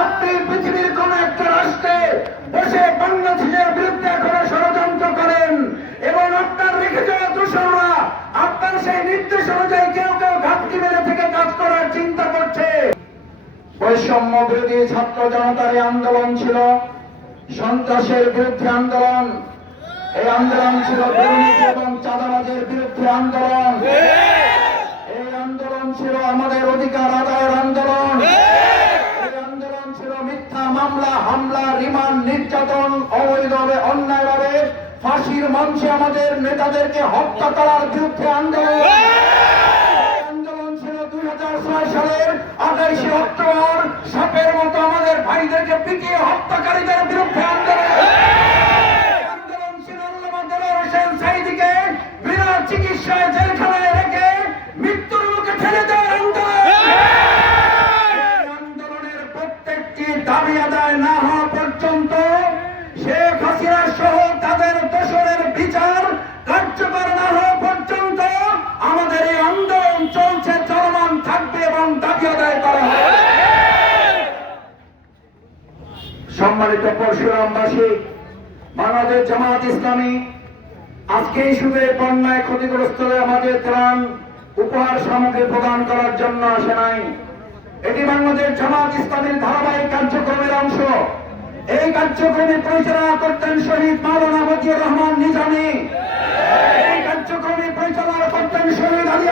আপনি পৃথিবীর কোন একটা রাষ্ট্রে বসে বাংলাদেশের বিরুদ্ধে ষড়যন্ত্র করেন এবং আপনার রেখে যাওয়া দূষণরা আপনার সেই নির্দেশ অনুযায়ী কেউ কেউ ঘাটতি মেরে থেকে কাজ করার চিন্তা করছে। বৈষম্য বিরোধী ছাত্র জনতার আন্দোলন ছিল সন্ত্রাসের বিরুদ্ধে আন্দোলন। এই আন্দোলন ছিল দুর্নীতি এবং চাঁদাবাজের বিরুদ্ধে আন্দোলন। এই আন্দোলন ছিল আমাদের অধিকার আদায়ের আন্দোলন। মামলা, হামলা, রিমান্ড, নির্যাতন, অবৈধভাবে, অন্যায়ভাবে ফাঁসির মঞ্চে আমাদের নেতাদেরকে হত্যা করার বিরুদ্ধে আন্দোলন। সালের আঠাইশে অক্টোবর। সাপের মতো আমাদের ভাইদেরকে পিটিয়ে হত্যাকারীদের বিরুদ্ধে সম্মানিত পরশুরামবাসী, বাংলাদেশ জামাত ইসলামী আজকে শুধু বন্যায় ক্ষতিগ্রস্তদের আমাদের ত্রাণ উপহার সামগ্রী প্রদান করার জন্য আসে নাই। এটি বাংলাদেশ জামাত ইসলামের ধারাবাহিক কার্যক্রমের অংশ। এই কার্যক্রমে পরিচালনা করতেন শহীদ মাওলানা মজিউর রহমান নিজামী। এই কার্যক্রমে পরিচালনা করতেন শহীদ আলী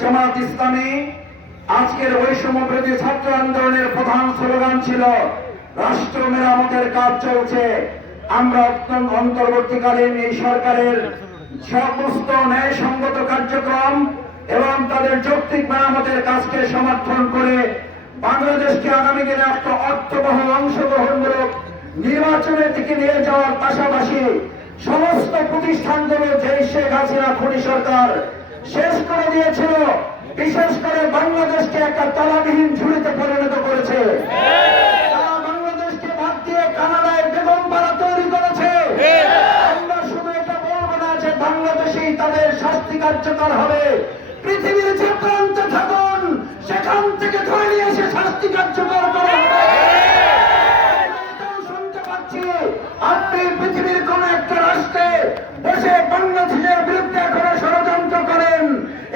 জামাত ইসলামী আজকের বৈষম্য বিরোধী ছাত্র আন্দোলনের প্রধান স্লোগান ছিল, রাষ্ট্র মেরামতের কাজ চলছে। আমরা অত্যন্ত অন্তর্বর্তীকালীন এই সরকারের সমস্ত ন্যায়সঙ্গত কার্যক্রম এবং তাদের যৌক্তিক মেরামতের কাজকে সমর্থন করে বাংলাদেশকে আগামী দিনে একটা অর্থবহ অংশগ্রহণমূলক নির্বাচনের দিকে নিয়ে যাওয়ার পাশাপাশি সমস্ত প্রতিষ্ঠানগুলো যে শেখ হাসিনা খুনি সরকার শেষ করে দিয়েছিল। বিশেষ করে বাংলাদেশকে একটা তলাবিহীন ঝুড়িতে পরিণত করেছে। কানাডায় তৈরি করেছে। তাদের শাস্তি কার্যকর হবে। পৃথিবীর থাকুন, সেখান থেকে ধরে নিয়ে এসে শাস্তি কার্যকর করা হবে এটাও শুনতে পাচ্ছি আপনি পৃথিবীর কোন একটা রাষ্ট্রে বসে বাংলাদেশের বিরুদ্ধে এখনও ষড়যন্ত্র করেন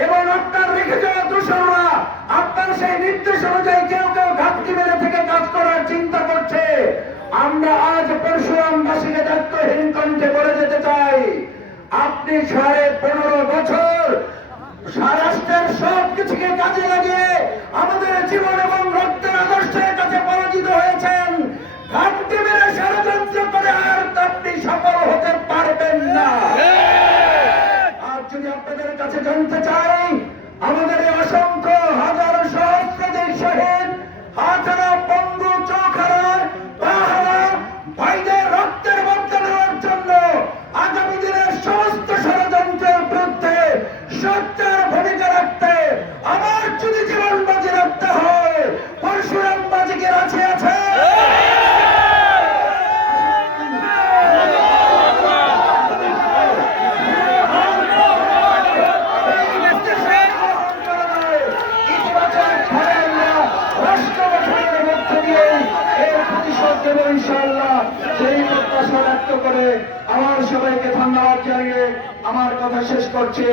এবং আপনার রেখে যাওয়া দূষণরা আপনার সেই নির্দেশ অনুযায়ী কেউ কেউ ঘাটতি মেরে থেকে কাজ করার চিন্তা করছে আমরা আজ পরশুরামবাসীকে দায়িত্বহীন কণ্ঠে বলে যেতে চাই আপনি সাড়ে পনেরো বছর রাষ্ট্রের সব কিছুকে কাজে লাগিয়ে আমাদের জীবন এবং রক্তের আদর্শের কাছে পরাজিত হয়েছেন। ঘাটতি মেরে ষড়যন্ত্র করে আর আপনি সফল হতে পারবেন না। আর যদি আপনাদের কাছে জানতে চাই আমার সবাইকে ধন্যবাদ জানিয়ে আমার কথা শেষ করছি।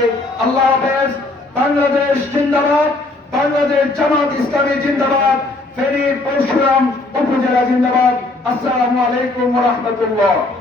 আল্লাহ হাফেজ, বাংলাদেশ জিন্দাবাদ, বাংলাদেশ জামাত ইসলামী জিন্দাবাদ ফেনী পরশুরাম উপজেলা জিন্দাবাদ। আসসালামু আলাইকুম রহমতুল্লাহ।